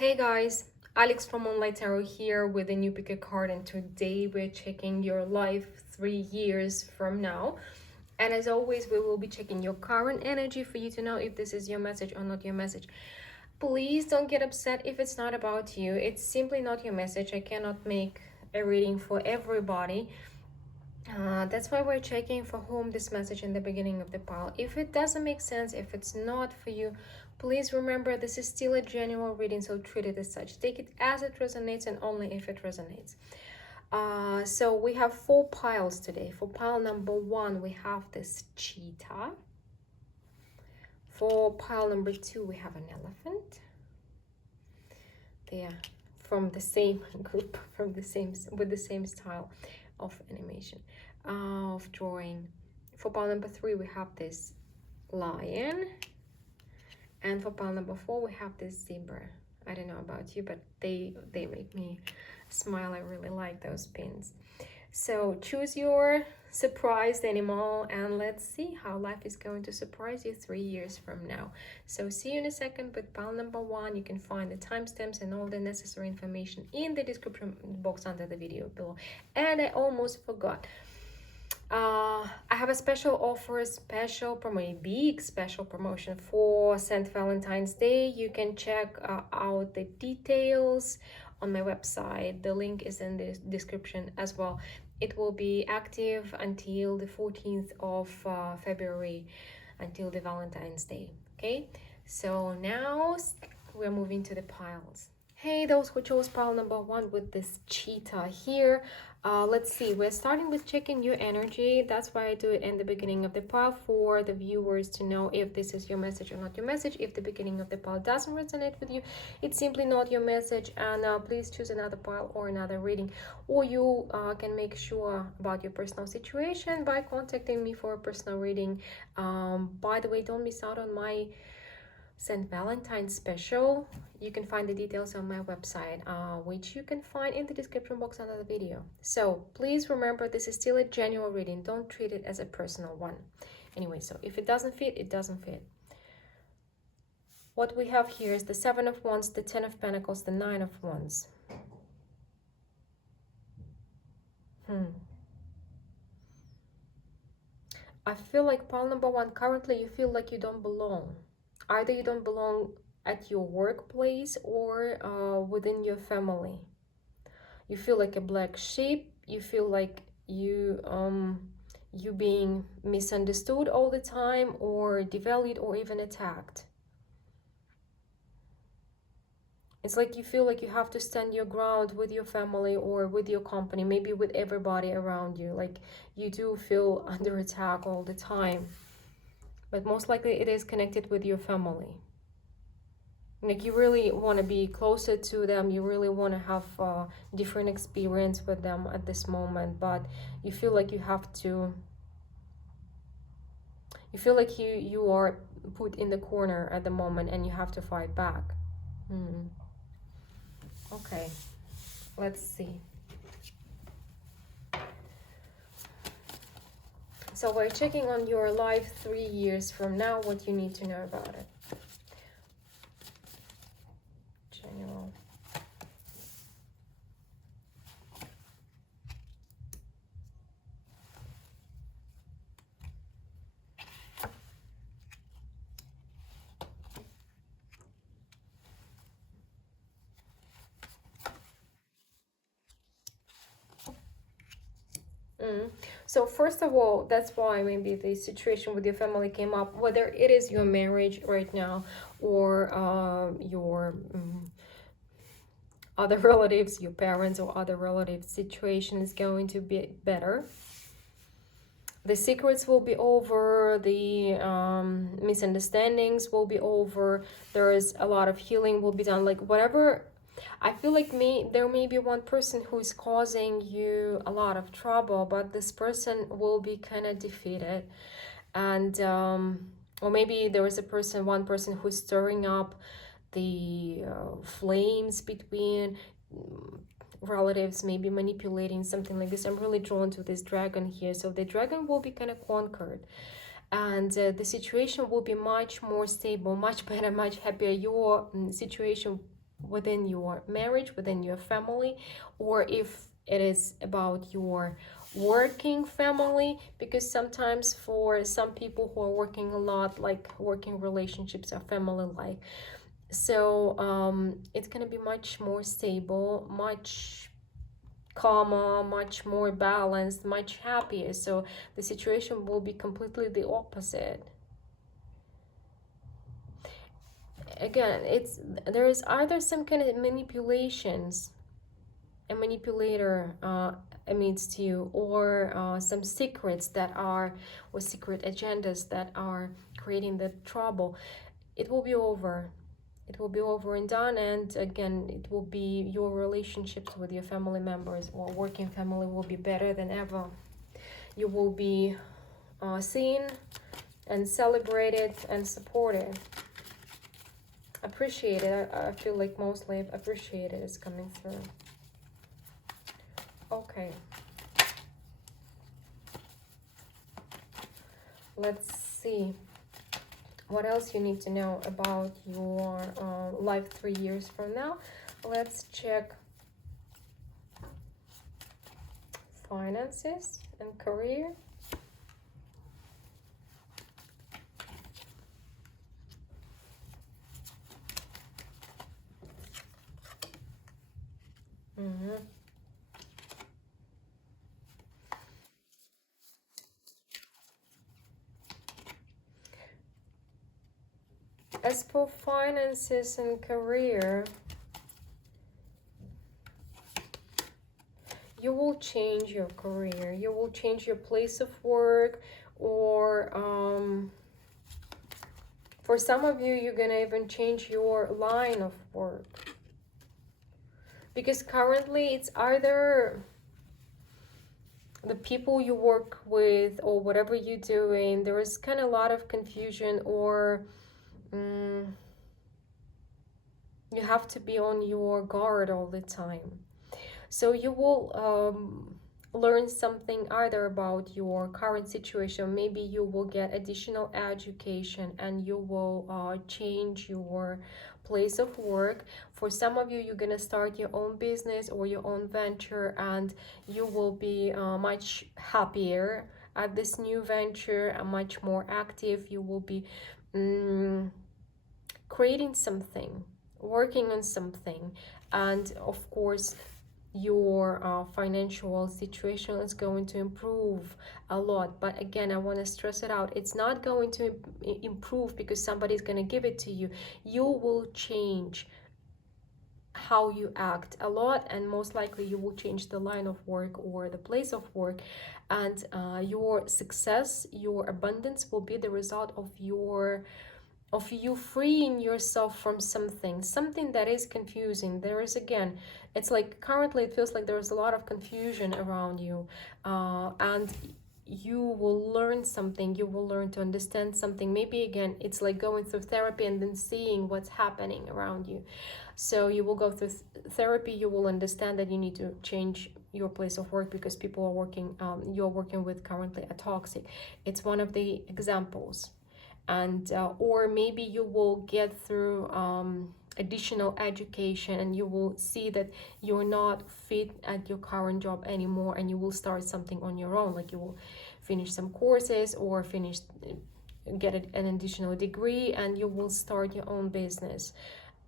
Hey guys, Alex from Online Tarot here with a new pick a card, and today we're checking your life 3 years from now. And as always, we will be checking your current energy for you to know if this is your message or not your message. Please don't get upset if it's not about you. It's simply not your message. I cannot make a reading for everybody. That's why we're checking for whom this message in the beginning of the pile. If it doesn't make sense, if it's not for you, please remember this is still a general reading, so treat it as such. Take it as it resonates and only if it resonates. So we have 4 piles today. For pile number 1, we have this cheetah. For pile number 2, we have an elephant. They are from the same group, with the same style of animation, of drawing. For pile number 3, we have this lion. And for pile number 4, we have this zebra. I don't know about you, but they make me smile. I really like those pins. So choose your surprised animal and let's see how life is going to surprise you 3 years from now. So see you in a second with pile number 1. You can find the timestamps and all the necessary information in the description box under the video below. And I almost forgot. I have a special offer, a big special promotion for St. Valentine's Day. You can check out the details on my website. The link is in the description as well. It will be active until the 14th of February, until the Valentine's Day. Okay, so now we're moving to the piles. Hey, those who chose pile number 1 with this cheetah here. Let's see, we're starting with checking your energy. That's why I do it in the beginning of the pile for the viewers to know if this is your message or not your message. If the beginning of the pile doesn't resonate with you, it's simply not your message, and please choose another pile or another reading. Or you can make sure about your personal situation by contacting me for a personal reading. By the way, don't miss out on my St. Valentine's special. You can find the details on my website, which you can find in the description box under the video. So please remember, this is still a general reading. Don't treat it as a personal one. Anyway, so if it doesn't fit, it doesn't fit. What we have here is the 7 of Wands, the 10 of Pentacles, the 9 of Wands. I feel like pile number 1, currently you feel like you don't belong. Either you don't belong at your workplace or within your family. You feel like a black sheep. You feel like you being misunderstood all the time, or devalued, or even attacked. It's like you feel like you have to stand your ground with your family or with your company, maybe with everybody around you. Like you do feel under attack all the time. But most likely it is connected with your family. Like you really want to be closer to them. You really want to have a different experience with them at this moment. But you feel like you have to... You feel like you are put in the corner at the moment and you have to fight back. Okay, let's see. So we're checking on your life 3 years from now, what you need to know about it. General. So first of all, that's why maybe the situation with your family came up, whether it is your marriage right now or your other relatives, your parents or other relatives, situation is going to be better. The secrets will be over, the misunderstandings will be over, there is a lot of healing will be done. Like whatever, I feel like there may be one person who is causing you a lot of trouble, but this person will be kind of defeated. And or maybe there is one person who's stirring up the flames between relatives, maybe manipulating, something like this. I'm really drawn to this dragon here. So the dragon will be kind of conquered, and the situation will be much more stable, much better, much happier. Your situation within your marriage, within your family, or if it is about your working family, because sometimes for some people who are working a lot, like working relationships are family like. So it's gonna be much more stable, much calmer, much more balanced, much happier. So the situation will be completely the opposite. Again, there is either some kind of manipulations, a manipulator amidst you, or some secrets that are, or secret agendas that are creating the trouble. It will be over. It will be over and done, and again, it will be your relationships with your family members or working family will be better than ever. You will be seen and celebrated and supported. Appreciated. I feel like mostly appreciated is coming through. Okay. Let's see what else you need to know about your life 3 years from now. Let's check finances and career. As for finances and career, you will change your career. You will change your place of work, or for some of you, you're gonna even change your line of work. Because currently it's either the people you work with or whatever you're doing, there is kind of a lot of confusion, or you have to be on your guard all the time. So you will learn something either about your current situation. Maybe you will get additional education and you will change your place of work. For some of you, you're going to start your own business or your own venture, and you will be much happier at this new venture and much more active. You will be creating something, working on something, and of course your financial situation is going to improve a lot. But again, I want to stress it out, it's not going to improve because somebody's going to give it to you. You will change how you act a lot, and most likely you will change the line of work or the place of work, and your success, your abundance will be the result of you freeing yourself from something that is confusing. There is, again, it's like currently it feels like there's a lot of confusion around you, and you will learn something, you will learn to understand something. Maybe again, it's like going through therapy and then seeing what's happening around you. So you will go through therapy, you will understand that you need to change your place of work because people are working, you're working with currently are toxic. It's one of the examples. And or maybe you will get through additional education and you will see that you're not fit at your current job anymore, and you will start something on your own, like you will finish some courses or get an additional degree, and you will start your own business,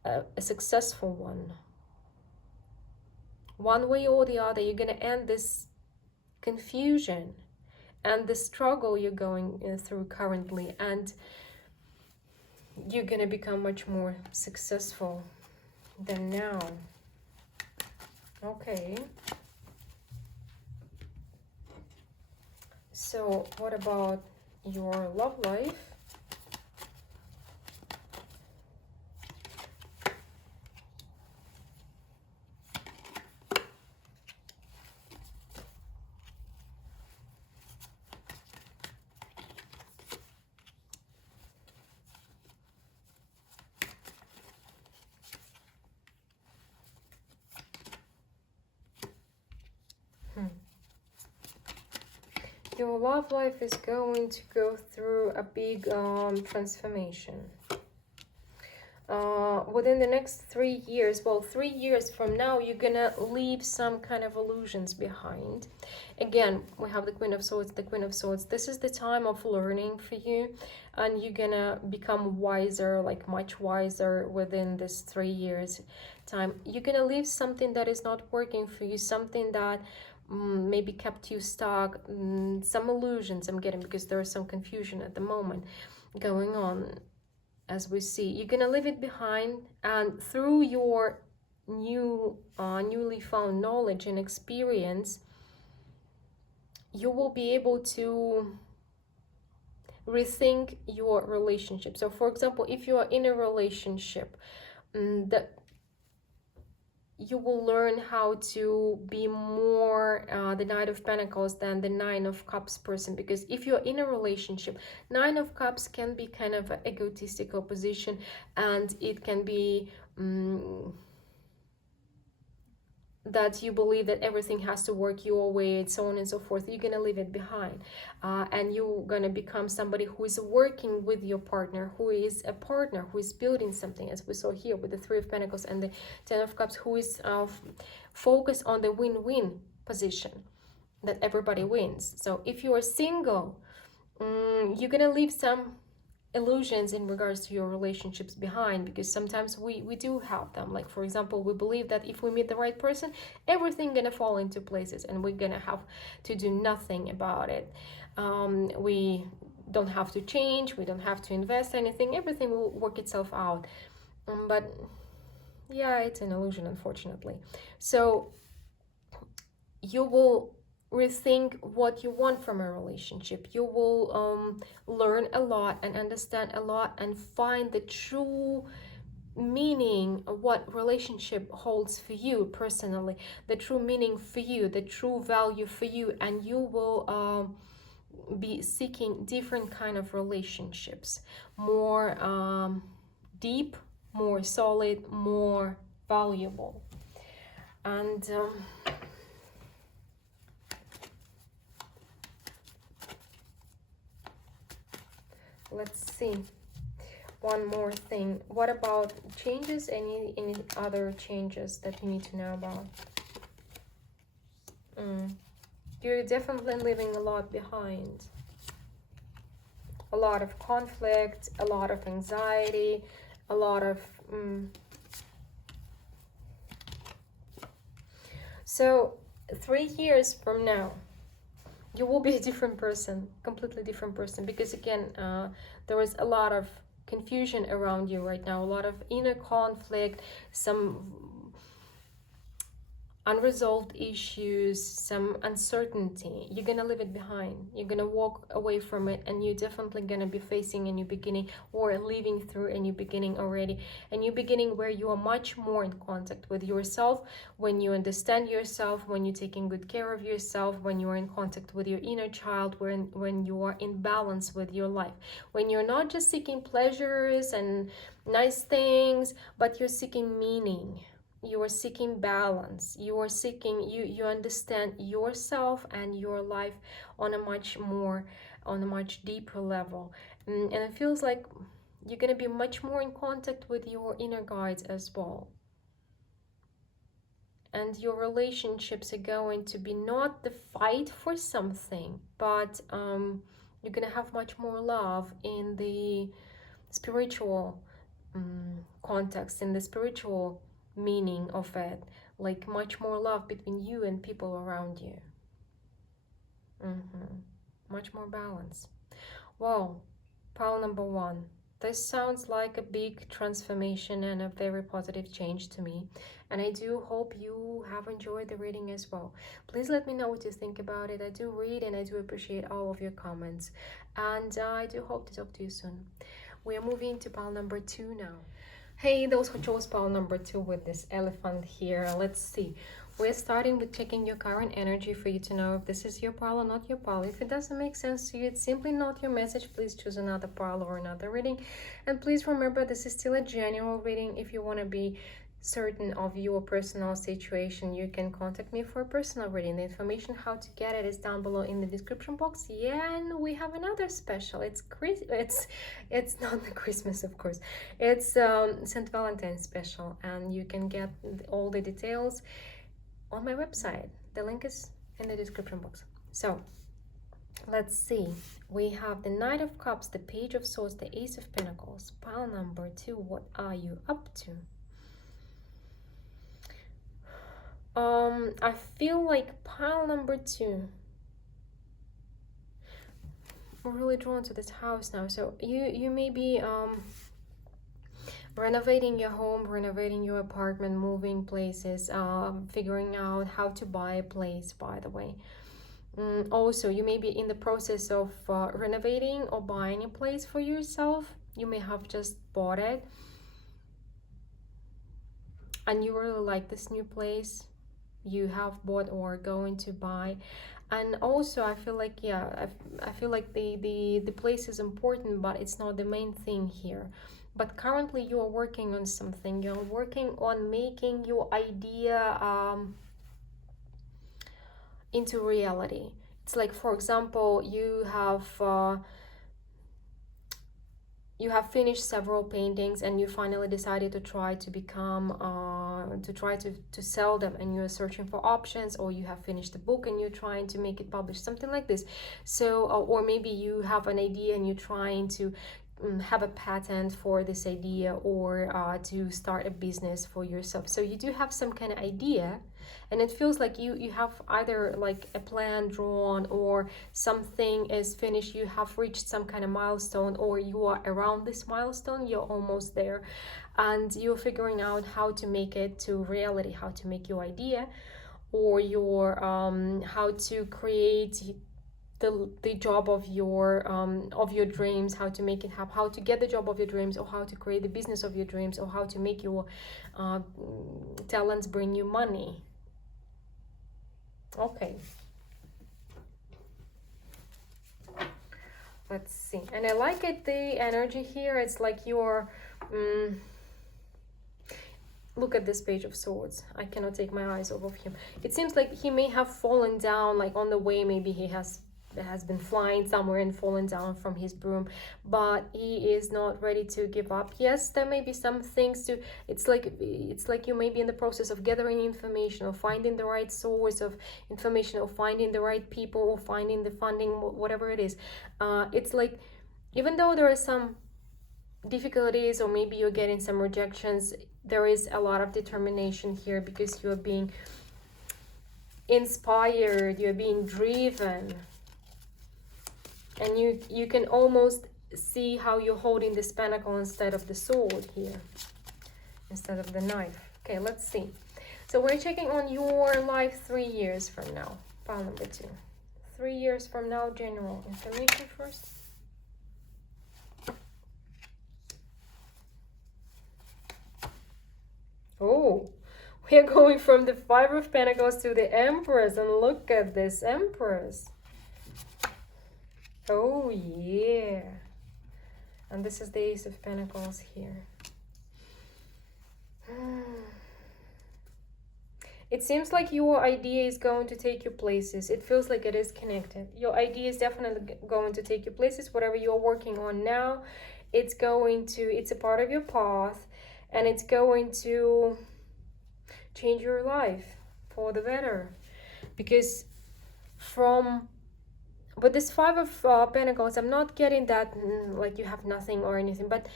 a successful one way or the other. You're going to end this confusion and the struggle you're going through currently, and you're gonna become much more successful than now. Okay, so what about your love life? Your love life is going to go through a big transformation. within the next 3 years, well, 3 years from now, you're gonna leave some kind of illusions behind. Again, we have the Queen of Swords, the Queen of Swords. This is the time of learning for you, and you're gonna become wiser, like much wiser within this 3 years time. You're gonna leave something that is not working for you, something that maybe kept you stuck, some illusions I'm getting, because there is some confusion at the moment going on. As we see, you're gonna leave it behind, and through your newly found knowledge and experience, you will be able to rethink your relationship. So for example, if you are in a relationship, that you will learn how to be more the Knight of Pentacles than the Nine of Cups person. Because if you're in a relationship, Nine of Cups can be kind of an egotistical position, and it can be that you believe that everything has to work your way, and so on and so forth. You're gonna leave it behind, and you're gonna become somebody who is working with your partner, who is a partner, who is building something, as we saw here with the Three of Pentacles and the Ten of Cups, who is focused on the win-win position, that everybody wins. So if you are single, you're gonna leave some illusions in regards to your relationships behind, because sometimes we do have them. Like for example, we believe that if we meet the right person, everything gonna fall into places and we're gonna have to do nothing about it. We don't have to change, we don't have to invest anything, everything will work itself out. But yeah, it's an illusion, unfortunately. So you will rethink what you want from a relationship. You will learn a lot and understand a lot and find the true meaning of what relationship holds for you personally, the true meaning for you, the true value for you, and you will be seeking different kind of relationships, more deep, more solid, more valuable. And let's see, one more thing. What about changes? Any other changes that you need to know about? You're definitely leaving a lot behind. A lot of conflict, a lot of anxiety, a lot of so 3 years from now, you will be a different person, completely different person, because again, there is a lot of confusion around you right now, a lot of inner conflict, some unresolved issues, some uncertainty. You're gonna leave it behind. You're gonna walk away from it, and you're definitely gonna be facing a new beginning, or living through a new beginning already. A new beginning where you are much more in contact with yourself, when you understand yourself, when you're taking good care of yourself, when you are in contact with your inner child, when you are in balance with your life, when you're not just seeking pleasures and nice things, but you're seeking meaning. You are seeking balance. You are seeking, you understand yourself and your life on a much deeper level. And it feels like you're going to be much more in contact with your inner guides as well. And your relationships are going to be not the fight for something, but you're going to have much more love in the spiritual context, in the spiritual meaning of it, like much more love between you and people around you. Much more balance. Wow, pile number 1. This sounds like a big transformation and a very positive change to me, and I do hope you have enjoyed the reading as well. Please let me know what you think about it. I do read and I do appreciate all of your comments, and I do hope to talk to you soon. We are moving to pile number 2 now. Hey, those who chose pile number 2 with this elephant here, let's see. We're starting with checking your current energy for you to know if this is your pile or not your pile. If it doesn't make sense to you, it's simply not your message, please choose another pile or another reading. And please remember, this is still a general reading. If you want to be certain of your personal situation, you can contact me for a personal reading. The information how to get it is down below in the description box. Yeah, and we have another special. It's not the Christmas, of course. It's St. Valentine's special, and you can get all the details on my website. The link is in the description box. So let's see. We have the Knight of Cups, the Page of Swords, the Ace of Pentacles. Pile number 2. What are you up to? I feel like pile number 2. I'm really drawn to this house now. So you may be renovating your home, renovating your apartment, moving places, figuring out how to buy a place, by the way. Also, you may be in the process of renovating or buying a place for yourself. You may have just bought it and you really like this new place you have bought or going to buy. And also I feel like, yeah, I feel like the place is important, but it's not the main thing here. But currently you are working on something. You're working on making your idea into reality. It's like, for example, you have finished several paintings and you finally decided to try to become to sell them, and you're searching for options, or you have finished the book and you're trying to make it published, something like this. So or maybe you have an idea and you're trying to have a patent for this idea, or to start a business for yourself. So you do have some kind of idea, and it feels like you have either like a plan drawn, or something is finished, you have reached some kind of milestone, or you are around this milestone, you're almost there, and you're figuring out how to make it to reality, how to make your idea or your how to create the job of your dreams, how to make it happen, how to get the job of your dreams, or how to create the business of your dreams, or how to make your talents bring you money. Okay, let's see. And I like it, the energy here, it's like you're look at this Page of Swords. I cannot take my eyes off of him. It seems like he may have fallen down, like on the way, maybe he has been flying somewhere and fallen down from his broom, but he is not ready to give up. Yes, there may be some things to, it's like you may be in the process of gathering information, or finding the right source of information, or finding the right people, or finding the funding, whatever it is. It's like, even though there are some difficulties, or maybe you're getting some rejections, there is a lot of determination here, because you're being inspired, you're being driven. And you can almost see how you're holding this pentacle instead of the sword here, instead of the knife. Okay, let's see. So we're checking on your life 3 years from now. Pile number 2. 3 years from now, general information first. Oh, we are going from the 5 of Pentacles to the Empress, and look at this Empress. Oh yeah, and this is the Ace of Pentacles here. It seems like your idea is going to take you places. It feels like it is connected. Your idea is definitely going to take you places. Whatever you're working on now, it's a part of your path, and it's going to change your life for the better. Because with this 5 of Pentacles, I'm not getting that like you have nothing or anything, but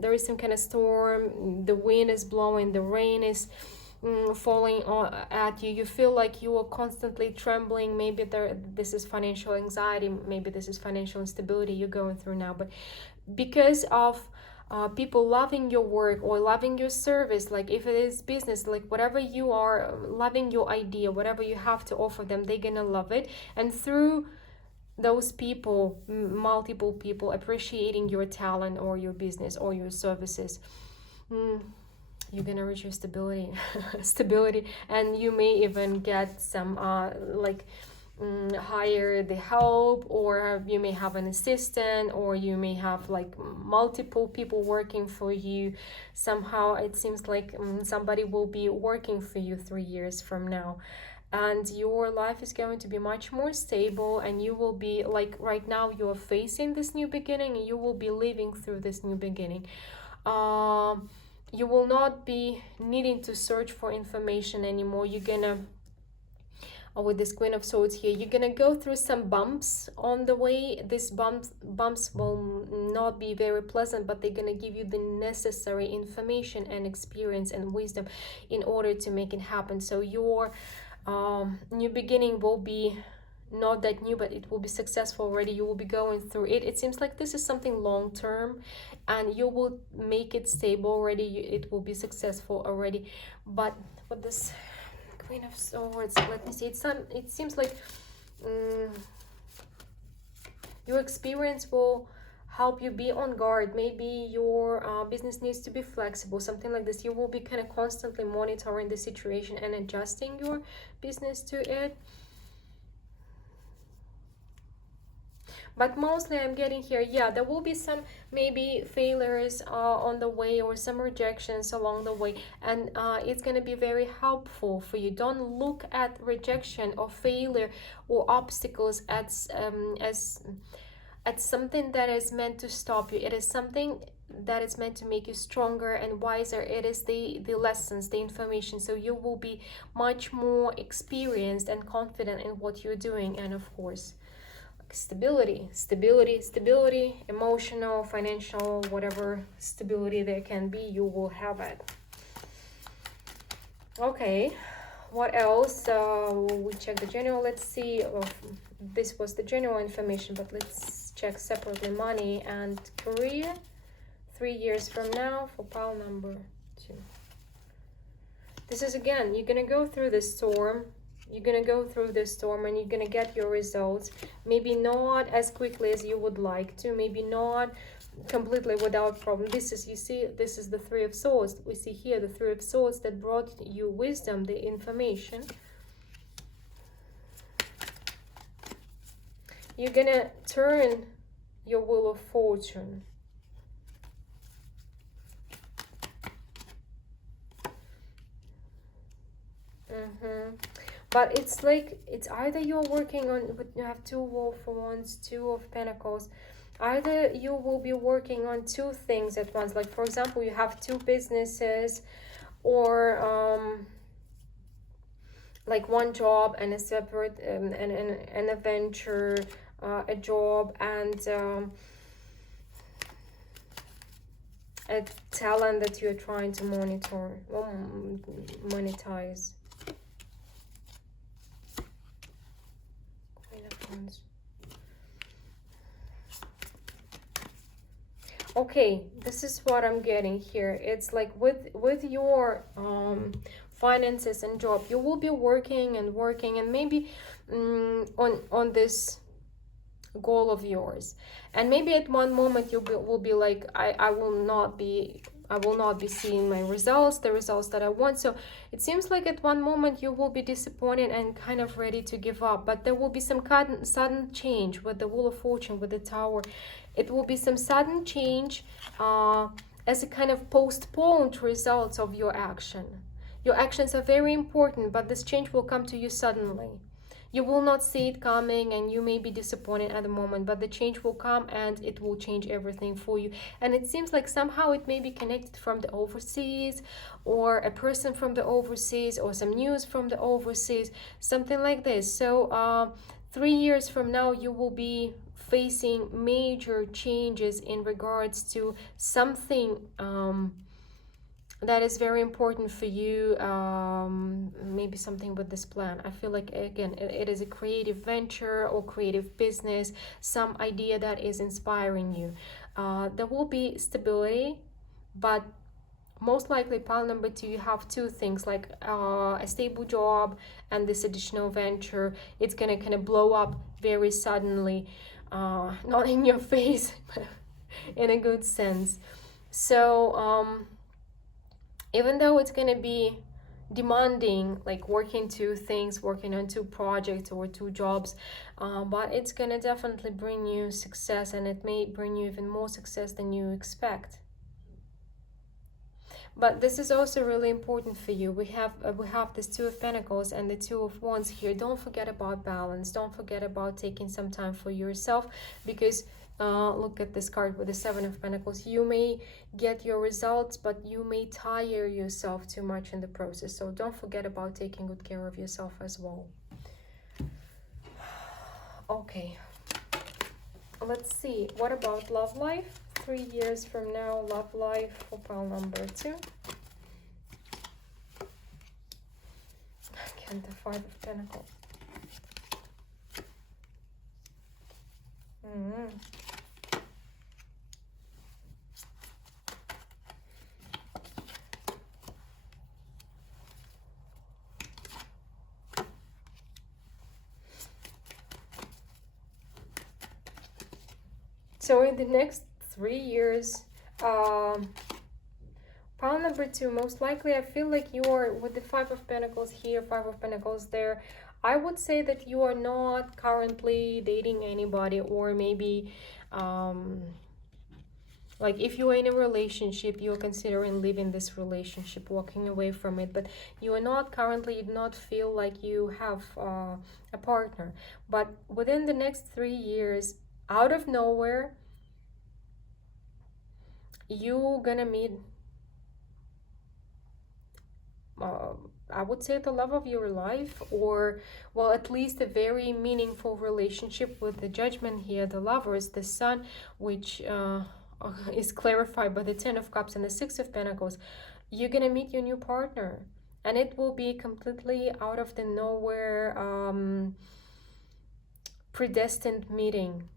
there is some kind of storm, the wind is blowing, the rain is falling at you. You feel like you are constantly trembling. Maybe this is financial anxiety, maybe this is financial instability you're going through now, but because of people loving your work or loving your service, like if it is business, like whatever you are, loving your idea, whatever you have to offer them, they're gonna love it. And through those people, multiple people appreciating your talent or your business or your services, you're gonna reach your stability. And you may even get some hire the help, or you may have an assistant, or you may have like multiple people working for you. Somehow it seems like somebody will be working for you 3 years from now, and your life is going to be much more stable, and you will be like, right now you are facing this new beginning, and you will be living through this new beginning. You will not be needing to search for information anymore. You're gonna, with this Queen of Swords here, you're gonna go through some bumps on the way. These bumps will not be very pleasant, but they're gonna give you the necessary information and experience and wisdom in order to make it happen. So your new beginning will be not that new, but it will be successful already. You will be going through it. It seems like this is something long term, and you will make it stable already. It will be successful already. But with this Queen of Swords, let me see, it seems like your experience will help you be on guard. Maybe your business needs to be flexible, something like this. You will be kind of constantly monitoring the situation and adjusting your business to it. But mostly I'm getting here, yeah, there will be some maybe failures on the way, or some rejections along the way, and it's going to be very helpful for you. Don't look at rejection or failure or obstacles as something that is meant to stop you. It is something that is meant to make you stronger and wiser. It is the lessons, the information, so you will be much more experienced and confident in what you're doing. And of course, stability, emotional, financial, whatever stability there can be, you will have it. Okay, what else? We check the general. Let's see. This was the general information, but let's check separately money and career 3 years from now for pile number 2. This is, again, you're gonna go through the storm. You're going to go through this storm, and you're going to get your results. Maybe not as quickly as you would like to. Maybe not completely without problem. This is, you see, this is the Three of Swords. We see here the Three of Swords that brought you wisdom, the information. You're going to turn your Wheel of Fortune. But it's like, it's either you're working on, you have 2 of Wands, 2 of Pentacles. Either you will be working on 2 things at once. Like, for example, you have 2 businesses, or like 1 job and a separate, and a venture, a job, and a talent that you're trying to monetize. Okay, this is what I'm getting here. It's like with your finances and job, you will be working and maybe on this goal of yours, and maybe at one moment you will be like, I will not be seeing my results, the results that I want. So it seems like at one moment you will be disappointed and kind of ready to give up, but there will be some sudden change with the Wheel of Fortune, with the Tower. It will be some sudden change as a kind of postponed results of your action. Your actions are very important, but this change will come to you suddenly. You will not see it coming, and you may be disappointed at the moment, but the change will come, and it will change everything for you. And it seems like somehow it may be connected from the overseas, or a person from the overseas, or some news from the overseas, something like this. So 3 years from now, you will be facing major changes in regards to something that is very important for you. Maybe something with this plan. I feel like, again, it is a creative venture or creative business, some idea that is inspiring you. There will be stability, but most likely pile number 2, you have 2 things, like a stable job and this additional venture. It's gonna kind of blow up very suddenly, not in your face, but in a good sense. So even though it's gonna be demanding, like working 2 things, working on 2 projects or 2 jobs, but it's gonna definitely bring you success, and it may bring you even more success than you expect. But this is also really important for you. We have this Two of Pentacles and the Two of Wands here. Don't forget about balance. Don't forget about taking some time for yourself, because look at this card with the Seven of Pentacles. You may get your results, but you may tire yourself too much in the process. So don't forget about taking good care of yourself as well. Okay, let's see. What about love life? 3 years from now, love life for pile number 2. Again, the Five of Pentacles. So in the next 3 years, pile number 2, most likely I feel like you are, with the Five of Pentacles here, Five of Pentacles there, I would say that you are not currently dating anybody, or maybe like if you're in a relationship, you're considering leaving this relationship, walking away from it, but you are not currently, you do not feel like you have a partner. But within the next 3 years, out of nowhere, you're gonna meet, I would say, the love of your life, or, well, at least a very meaningful relationship. With the Judgment here, the Lovers, the Sun, which is clarified by the Ten of Cups and the Six of Pentacles. You're gonna meet your new partner, and it will be completely out of the nowhere, predestined meeting.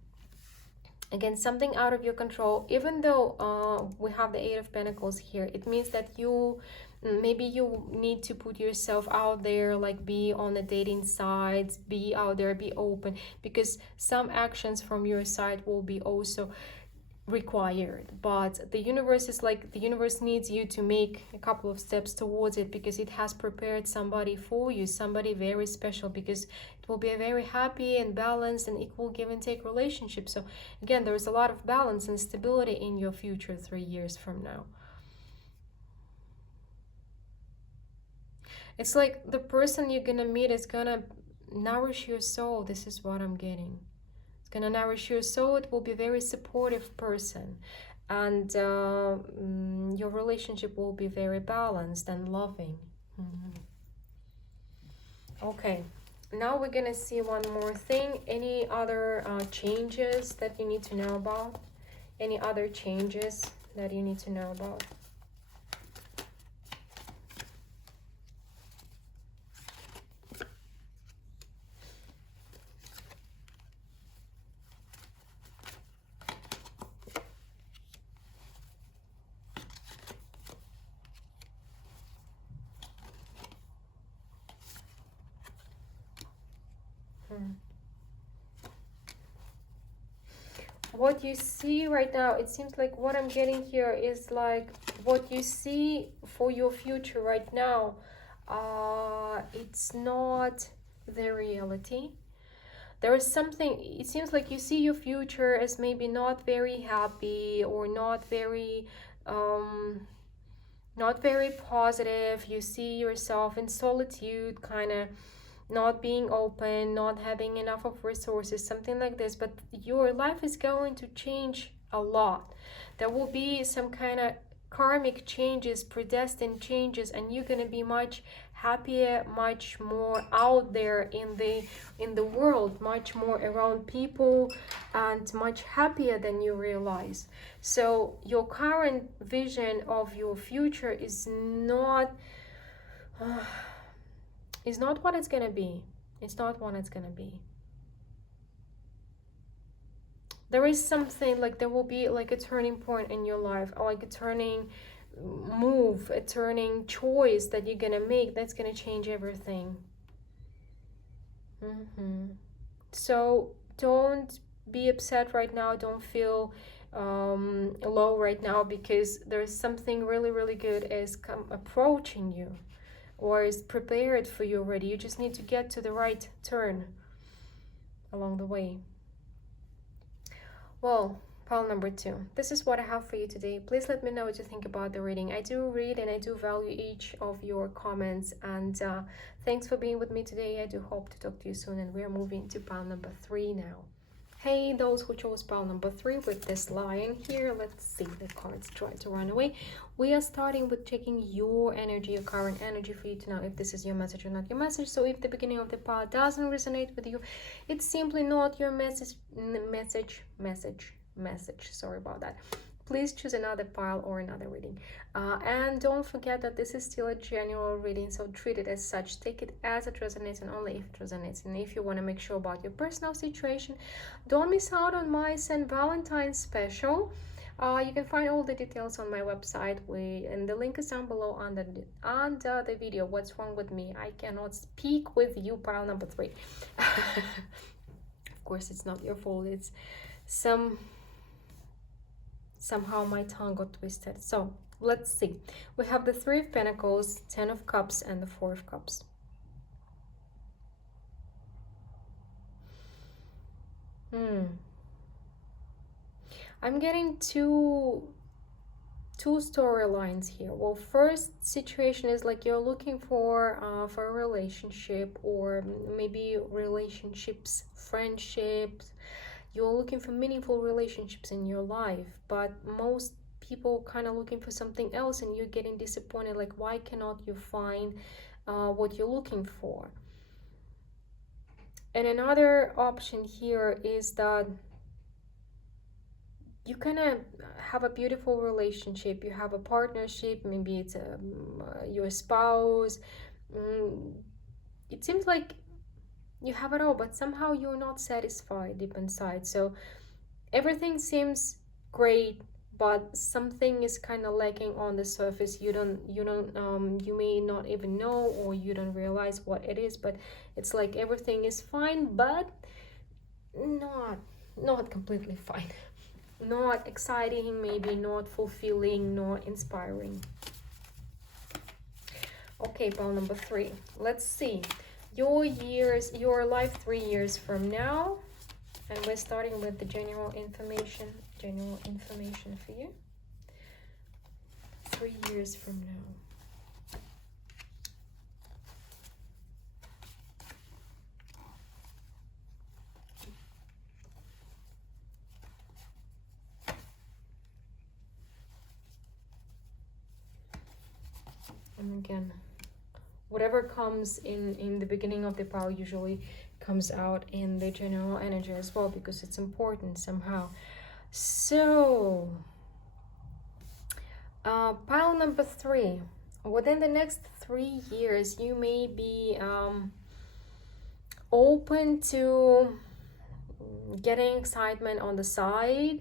Again, something out of your control. Even though we have the Eight of Pentacles here, it means that maybe you need to put yourself out there, like be on the dating sites, be out there, be open, because some actions from your side will be also required. But the universe is like, the universe needs you to make a couple of steps towards it, because it has prepared somebody for you, somebody very special, because it will be a very happy and balanced and equal give and take relationship. So again, there is a lot of balance and stability in your future 3 years from now. It's like the person you're gonna meet is gonna nourish your soul. This is what I'm getting. Gonna nourish your soul. It will be a very supportive person, and your relationship will be very balanced and loving. Okay, now we're gonna see one more thing. Any other changes that you need to know about? Any other changes that you need to know about? What you see right now, it seems like what I'm getting here is like what you see for your future right now, it's not the reality. There is something, it seems like you see your future as maybe not very happy, or not very positive. You see yourself in solitude, kind of not being open, not having enough of resources, something like this. But your life is going to change a lot. There will be some kind of karmic changes, predestined changes, and you're going to be much happier, much more out there in the world, much more around people, and much happier than you realize. So your current vision of your future is not what it's gonna be. It's not what it's gonna be. There is something, like there will be like a turning point in your life, or like a turning move, a turning choice that you're gonna make that's gonna change everything. So don't be upset right now. Don't feel low right now, because there's something really, really good is approaching you. or is prepared for you already. You just need to get to the right turn along the way. Well, pile number 2. This is what I have for you today. Please let me know what you think about the reading. I do read and I do value each of your comments. And thanks for being with me today. I do hope to talk to you soon. And we are moving to pile number 3 now. Hey, those who chose pile number 3 with this lion here. Let's see, the cards try to run away. We are starting with checking your energy, your current energy, for you to know if this is your message or not your message. So if the beginning of the pile doesn't resonate with you, it's simply not your message. Sorry about that. Please choose another pile or another reading. And don't forget that this is still a general reading, so treat it as such. Take it as it resonates and only if it resonates. And if you want to make sure about your personal situation, don't miss out on my St. Valentine's special. You can find all the details on my website, and the link is down below under the video. What's wrong with me? I cannot speak with you, pile number 3. Of course, it's not your fault. It's somehow my tongue got twisted. So let's see. We have the 3 of Pentacles, 10 of Cups, and the 4 of Cups. I'm getting two storylines here. Well, first situation is like you're looking for a relationship, or maybe relationships, friendships. You're looking for meaningful relationships in your life, but most people kind of looking for something else, and you're getting disappointed. Like, why cannot you find what you're looking for? And another option here is that you kind of have a beautiful relationship. You have a partnership. Maybe it's your spouse. It seems like you have it all, but somehow you're not satisfied deep inside. So everything seems great, but something is kind of lacking on the surface. You may not even know, or you don't realize what it is, but it's like everything is fine, but not completely fine. Not exciting, maybe not fulfilling, not inspiring. Okay, pile number 3. Let's see your life 3 years from now, and we're starting with the general information for you 3 years from now. And again, whatever comes in the beginning of the pile usually comes out in the general energy as well, because it's important somehow. So pile number 3, within the next 3 years you may be open to getting excitement on the side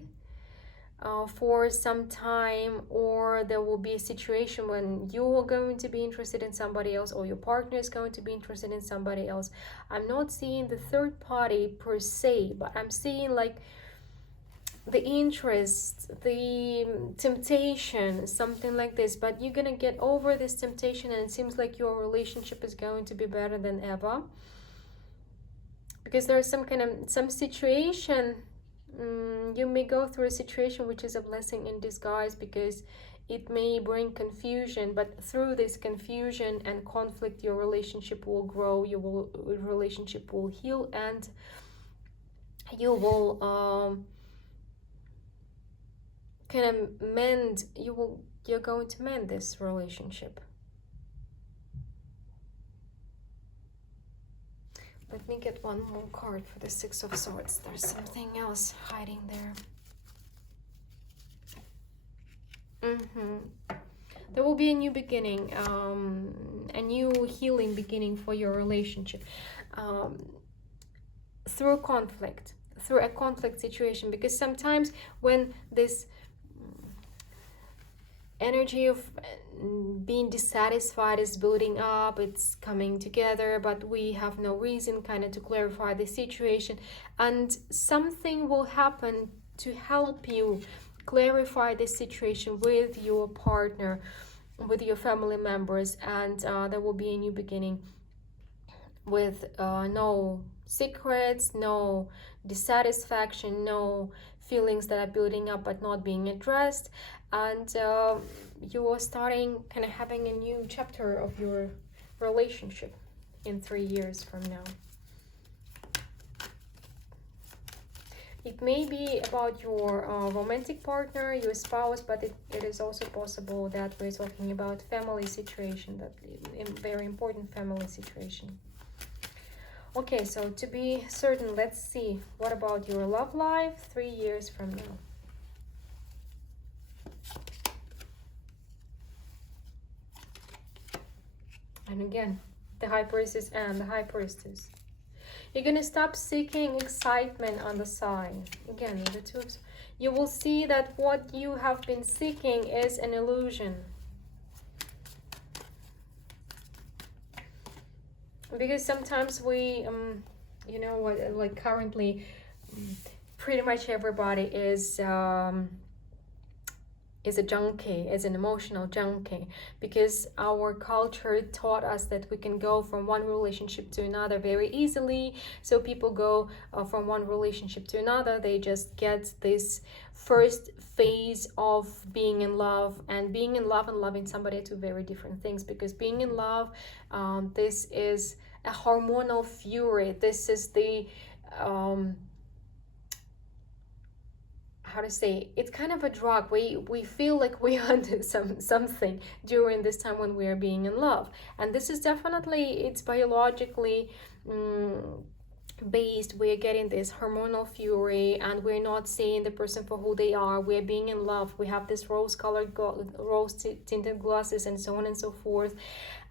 for some time, or there will be a situation when you're going to be interested in somebody else, or your partner is going to be interested in somebody else. I'm not seeing the third party per se, but I'm seeing like the interest, the temptation, something like this. But you're gonna get over this temptation, and it seems like your relationship is going to be better than ever, because there's some situation. You may go through a situation which is a blessing in disguise, because it may bring confusion, but through this confusion and conflict your relationship will grow, your relationship will heal, and you will kind of mend, you're going to mend this relationship. Let me get one more card for the 6 of Swords. There's something else hiding there. There will be a new beginning, a new healing beginning for your relationship, through conflict, through a conflict situation, because sometimes when this energy of being dissatisfied is building up, it's coming together, but we have no reason kind of to clarify the situation, and something will happen to help you clarify the situation with your partner. with your family members, and there will be a new beginning with no secrets, no dissatisfaction, no feelings that are building up but not being addressed, and you are starting kind of having a new chapter of your relationship in 3 years from now. It may be about your romantic partner, your spouse, but it is also possible that we're talking about family situation, that a very important family situation. Okay, so to be certain, let's see, what about your love life 3 years from now? And again, the High Priestess and the High Priestess. You're going to stop seeking excitement on the side. Again, the two. You will see that what you have been seeking is an illusion. Because sometimes we, you know what, like currently, pretty much everybody is a junkie, is an emotional junkie, because our culture taught us that we can go from one relationship to another very easily. So people go from one relationship to another. They just get this first phase of being in love, and being in love and loving somebody are two very different things. Because being in love, this is a hormonal fury. This is the how to say, it's kind of a drug. We feel like we under something during this time when we are being in love, and this is definitely, it's biologically based. We're getting this hormonal fury, and we're not seeing the person for who they are. We're being in love. We have this rose tinted glasses and so on and so forth,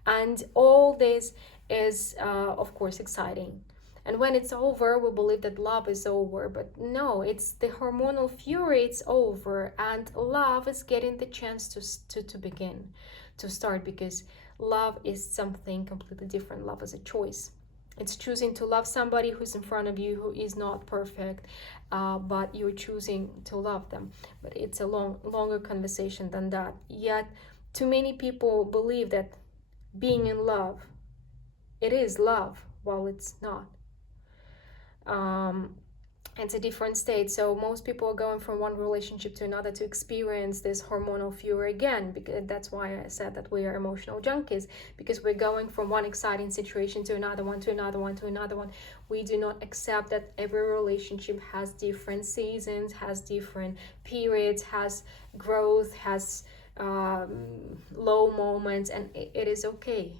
and all this is of course exciting. And when it's over, we believe that love is over. But no, it's the hormonal fury, it's over. And love is getting the chance to begin, to start. Because love is something completely different. Love is a choice. It's choosing to love somebody who's in front of you, who is not perfect, but you're choosing to love them. But it's a longer conversation than that. Yet, too many people believe that being in love, it is love, while it's not. It's a different state. So most people are going from one relationship to another to experience this hormonal fury again, because that's why I said that we are emotional junkies, because we're going from one exciting situation to another one, to another one, to another one. We do not accept that every relationship has different seasons, has different periods, has growth, has low moments, and it is okay.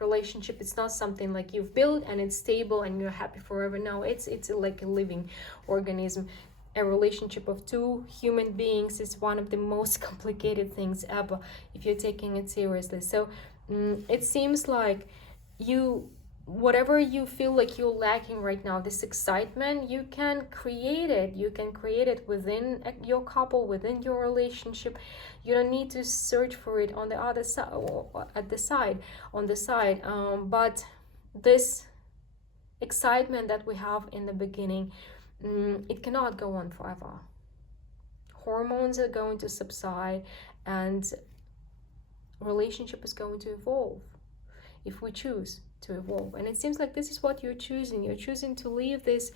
Relationship, it's not something like you've built and it's stable and you're happy forever. No, it's like a living organism. A relationship of two human beings is one of the most complicated things ever, if you're taking it seriously. So it seems like whatever you feel like you're lacking right now, this excitement, you can create it. You can create it within your couple, within your relationship. You don't need to search for it on the other side, or at the side, on the side. But this excitement that we have in the beginning, it cannot go on forever. Hormones are going to subside, and relationship is going to evolve if we choose to evolve. And it seems like this is what you're choosing. You're choosing to leave this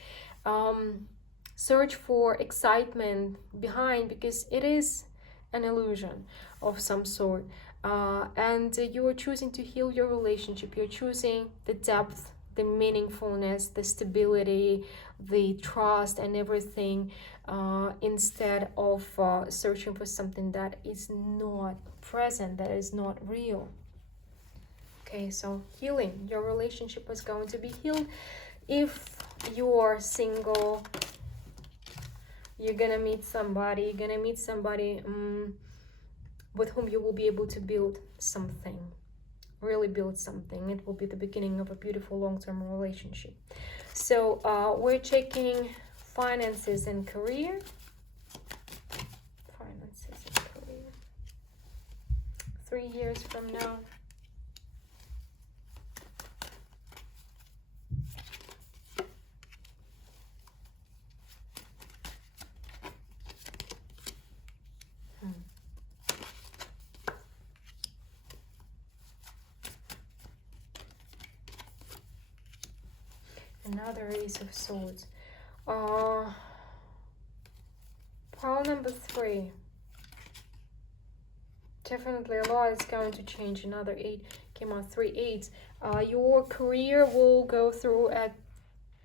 search for excitement behind, because it is an illusion of some sort, and you are choosing to heal your relationship. You're choosing the depth, the meaningfulness, the stability, the trust, and everything, instead of searching for something that is not present, that is not real. Okay, so healing. Your relationship is going to be healed. If you're single, you're gonna meet somebody. With whom you will be able to build something, really build something. It will be the beginning of a beautiful long-term relationship. So we're checking finances and career. Finances and career. 3 years from now. Another Ace of Swords. Pile number 3. Definitely a lot is going to change. Another 8 came out, 3 8s. Your career will go through a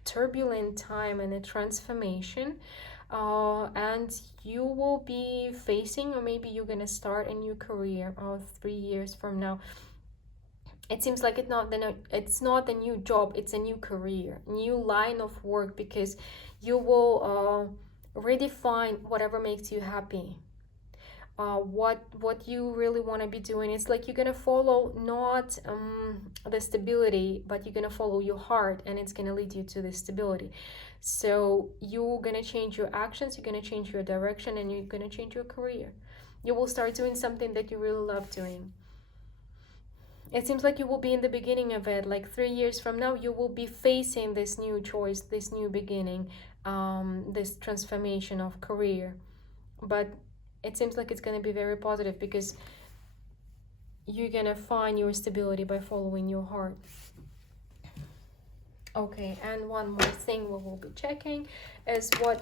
turbulent time and a transformation. And you will be facing, or maybe you're gonna start a new career 3 years from now. It seems like it's not a new job, it's a new career, new line of work, because you will redefine whatever makes you happy. What you really want to be doing. It's like you're gonna follow not the stability, but you're gonna follow your heart, and it's gonna lead you to the stability. So you're gonna change your actions, you're gonna change your direction, and you're gonna change your career. You will start doing something that you really love doing. It seems like you will be in the beginning of it. Like 3 years from now, you will be facing this new choice, this new beginning, this transformation of career. But it seems like it's going to be very positive, because you're going to find your stability by following your heart. Okay, and one more thing we will be checking is what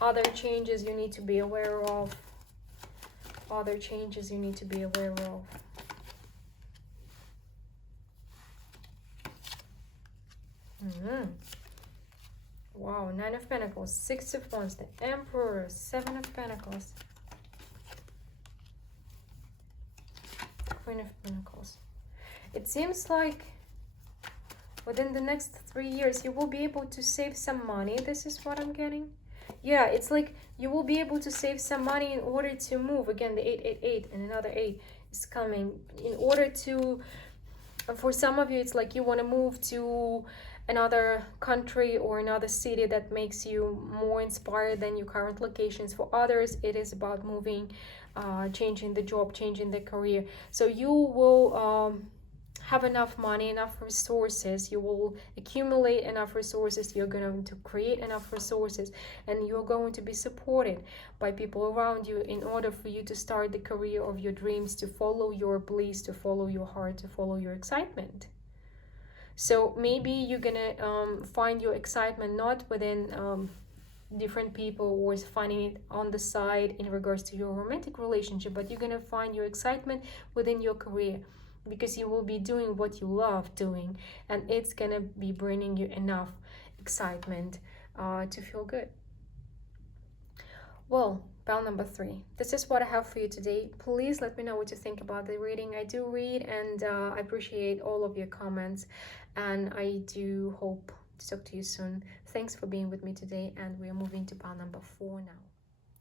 other changes you need to be aware of. Other changes you need to be aware of. Wow, 9 of Pentacles, 6 of Wands, the Emperor, 7 of Pentacles, Queen of Pentacles. It seems like within the next 3 years, you will be able to save some money. This is what I'm getting. Yeah, it's like you will be able to save some money in order to move. Again, the 888 and another 8 is coming. In order to, for some of you, it's like you want to move to another country or another city that makes you more inspired than your current locations. For others, it is about moving, changing the job, changing the career. So you will have enough money, enough resources. You will accumulate enough resources. You're going to create enough resources, and you're going to be supported by people around you in order for you to start the career of your dreams, to follow your bliss, to follow your heart, to follow your excitement. So maybe you're gonna find your excitement not within different people or finding it on the side in regards to your romantic relationship, but you're gonna find your excitement within your career, because you will be doing what you love doing, and it's gonna be bringing you enough excitement to feel good. Well, pile number 3. This is what I have for you today. Please let me know what you think about the reading. I do read, and I appreciate all of your comments, and I do hope to talk to you soon. Thanks for being with me today, and we are moving to pile number 4 now.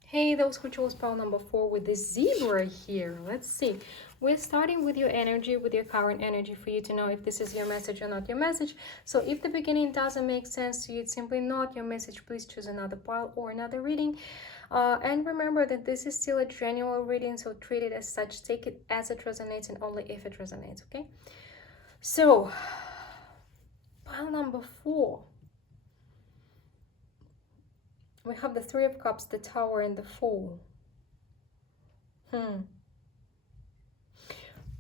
Hey, those who chose pile number 4 with this zebra here. Let's see. We're starting with your energy, with your current energy, for you to know if this is your message or not your message. So if the beginning doesn't make sense to you, it's simply not your message, please choose another pile or another reading. And remember that this is still a general reading, so treat it as such. Take it as it resonates, and only if it resonates, okay? So, pile number 4. We have the 3 of Cups, the Tower, and the Fool.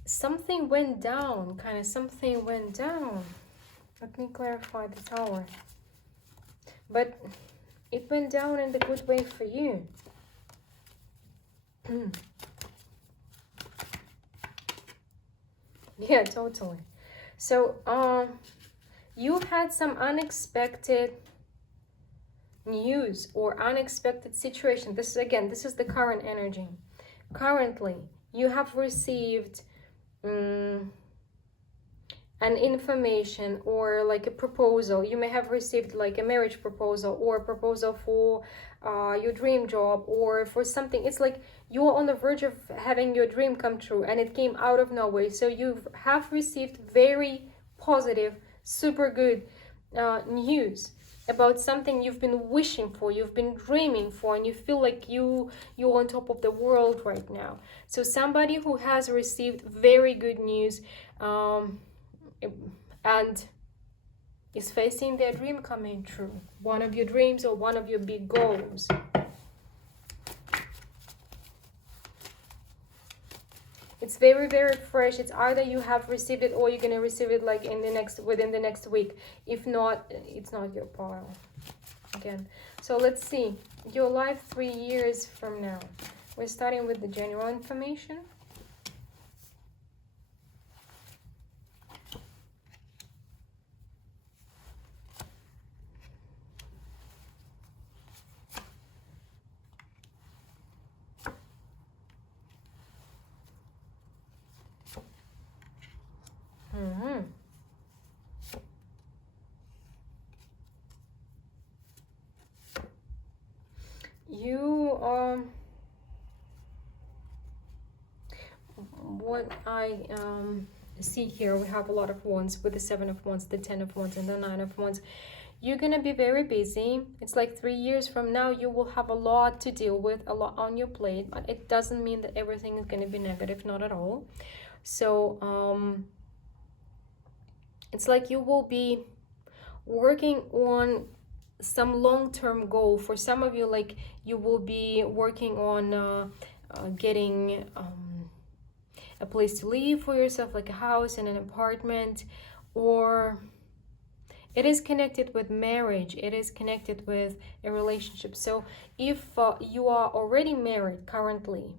Something went down, something went down. Let me clarify the Tower. But it went down in the good way for you. Yeah, totally. So, you had some unexpected news or unexpected situation. This is the current energy. Currently, you have received an information or like a proposal. You may have received like a marriage proposal or a proposal for your dream job or for something. It's like you're on the verge of having your dream come true, and it came out of nowhere. So you have received very positive, super good news about something you've been wishing for, you've been dreaming for, and you feel like you're on top of the world right now. So somebody who has received very good news and is facing their dream coming true, one of your dreams or one of your big goals. It's very, very fresh. It's either you have received it or you're gonna receive it like within the next week. If not, it's not your pile. Again. So let's see. Your life 3 years from now. We're starting with the general information. You what I see here, we have a lot of wands with the 7 of wands, the 10 of wands, and the 9 of wands. You're gonna be very busy. It's like 3 years from now you will have a lot to deal with, a lot on your plate, but it doesn't mean that everything is gonna be negative, not at all. So it's like you will be working on some long-term goal. For some of you, like you will be working on getting a place to live for yourself, like a house and an apartment, or it is connected with marriage, it is connected with a relationship. So if you are already married currently,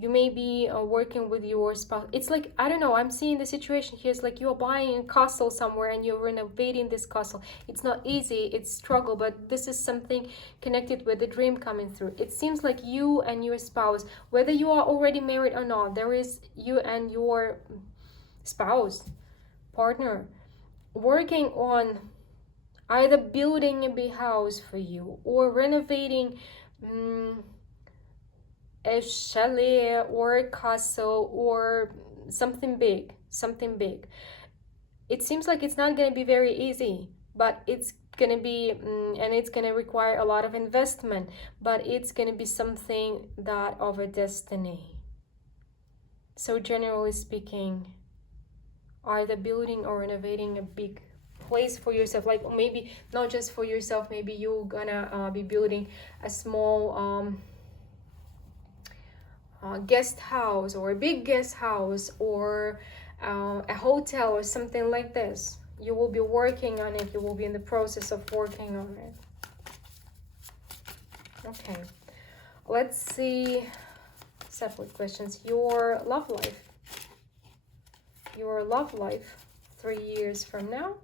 you may be working with your spouse. It's like, I don't know, I'm seeing the situation here. It's like you're buying a castle somewhere and you're renovating this castle. It's not easy, it's struggle, but this is something connected with the dream coming through. It seems like you and your spouse, whether you are already married or not, there is you and your spouse, partner, working on either building a big house for you or renovating a chalet or a castle or something big, something big. It seems like it's not going to be very easy, but it's going to be and it's going to require a lot of investment, but it's going to be something that of a destiny. So generally speaking, either building or renovating a big place for yourself, like maybe not just for yourself, maybe you're gonna be building a small guest house or a big guest house or a hotel or something like this. You will be working on it. You will be in the process of working on it. Okay, let's see separate questions. Your love life. Your love life 3 years from now.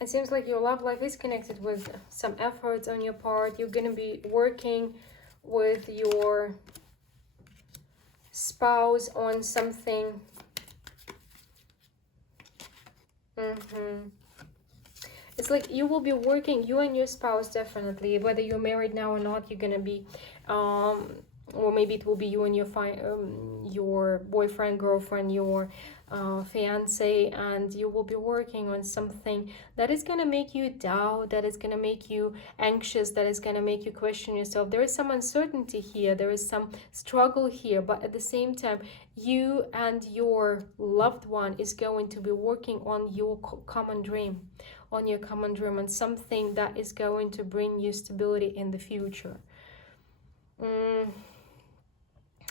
It seems like your love life is connected with some efforts on your part. You're going to be working with your spouse on something. It's like you will be working, you and your spouse definitely, whether you're married now or not, you're going to be, or maybe it will be you and your boyfriend, girlfriend, your fiance, and you will be working on something that is going to make you doubt, that is going to make you anxious, that is going to make you question yourself. There is some uncertainty here, there is some struggle here, but at the same time, you and your loved one is going to be working on your common dream, on something that is going to bring you stability in the future.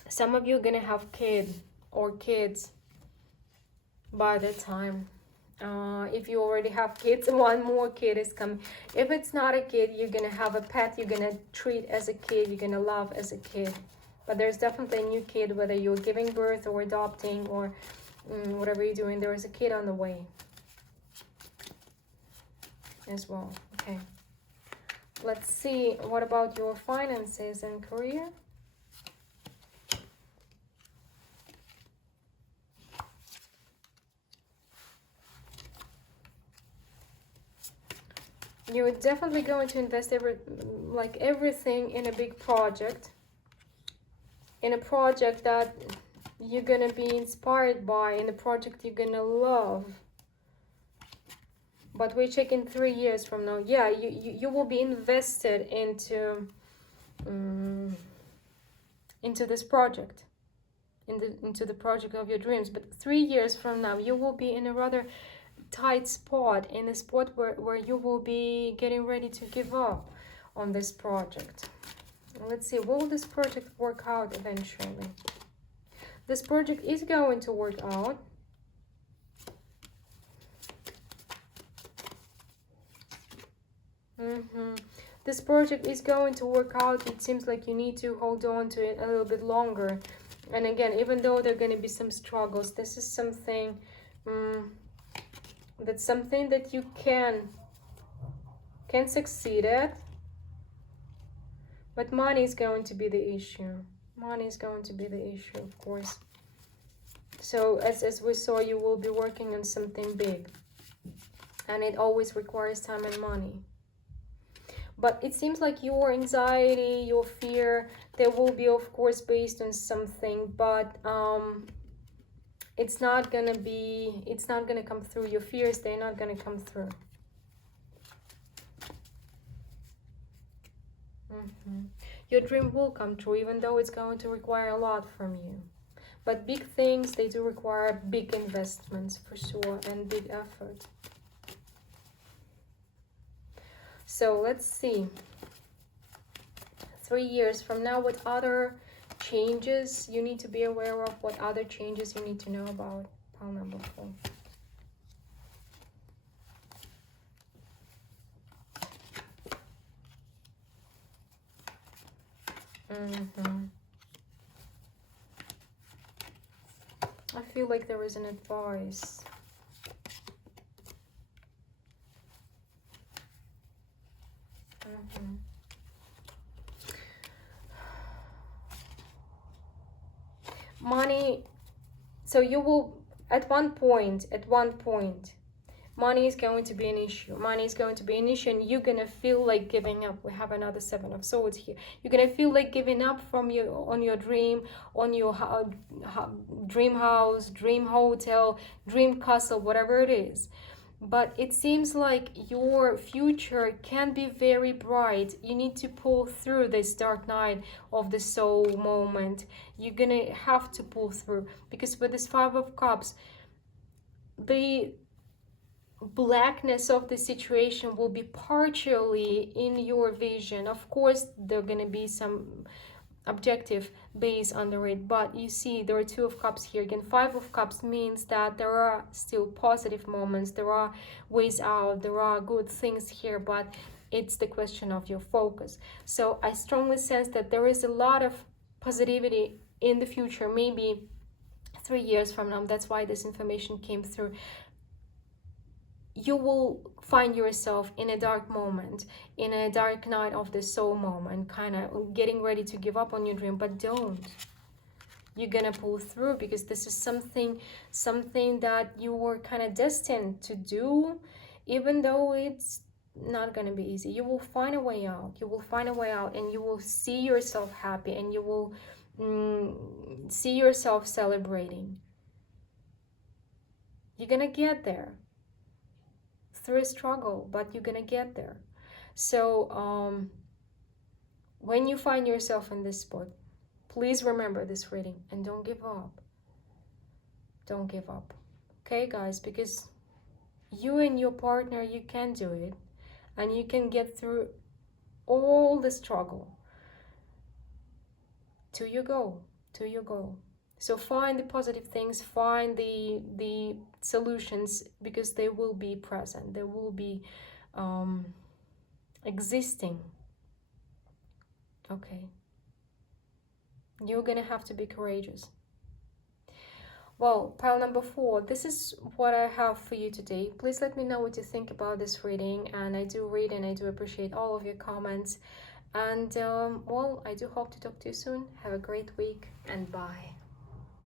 Some of you are gonna have kids by that time. If you already have kids, one more kid is coming. If it's not a kid, you're gonna have a pet you're gonna treat as a kid, you're gonna love as a kid. But there's definitely a new kid, whether you're giving birth or adopting or whatever you're doing, there is a kid on the way as well. Okay, let's see, what about your finances and career? You're definitely going to invest everything in a big project, in a project that you're gonna be inspired by, in a project you're gonna love. But we're checking 3 years from now. Yeah, you will be invested into this project, into the project of your dreams. But 3 years from now, you will be in a rather tight spot, in a spot where you will be getting ready to give up on this project. Let's see, will this project work out eventually? This project is going to work out. This project is going to work out. It seems like you need to hold on to it a little bit longer. And again, even though there are going to be some struggles, this is something that's something that you can succeed at. But money is going to be the issue. Money is going to be the issue, of course. So as we saw, you will be working on something big. And it always requires time and money. But it seems like your anxiety, your fear, they will be, of course, based on something. But it's not going to come through. Your fears, they're not going to come through. Your dream will come true, even though it's going to require a lot from you. But big things, they do require big investments for sure, and big effort. So let's see. 3 years from now, what other changes you need to be aware of? What other changes you need to know about? Pile number 4. I feel like there is an advice. Money, so you will, at one point, money is going to be an issue. Money is going to be an issue, and you're gonna feel like giving up. We have another 7 of Swords here. You're gonna feel like giving up on your dream, on your dream house, dream hotel, dream castle, whatever it is. But it seems like your future can be very bright. You need to pull through this dark night of the soul moment. You're gonna have to pull through, because with this 5 of Cups, the blackness of the situation will be partially in your vision. Of course, there are going to be some objective base under it, but you see there are 2 of Cups here. Again, 5 of Cups means that there are still positive moments, there are ways out, there are good things here, but it's the question of your focus. So I strongly sense that there is a lot of positivity in the future, maybe 3 years from now. That's why this information came through. You will find yourself in a dark moment, in a dark night of the soul moment, kind of getting ready to give up on your dream, but don't. You're gonna pull through, because this is something that you were kind of destined to do, even though it's not gonna be easy. You will find a way out. You will find a way out, and you will see yourself happy, and you will see yourself celebrating. You're gonna get there through a struggle, but you're gonna get there. So when you find yourself in this spot, please remember this reading and don't give up. Don't give up. Okay, guys, because you and your partner, you can do it, and you can get through all the struggle to your goal, So find the positive things, find the solutions, because they will be present, they will be existing. Okay. You're gonna have to be courageous. Well, pile number 4, this is what I have for you today. Please let me know what you think about this reading, and I do read and I do appreciate all of your comments. And well, I do hope to talk to you soon. Have a great week, and bye.